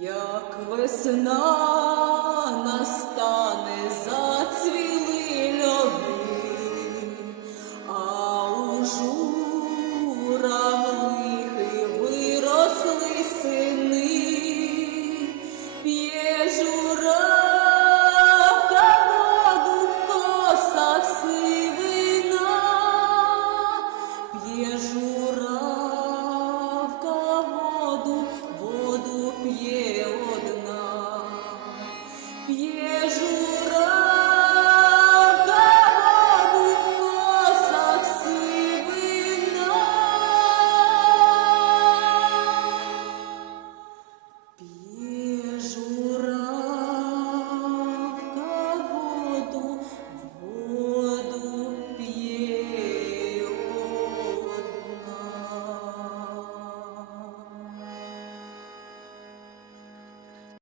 як весна.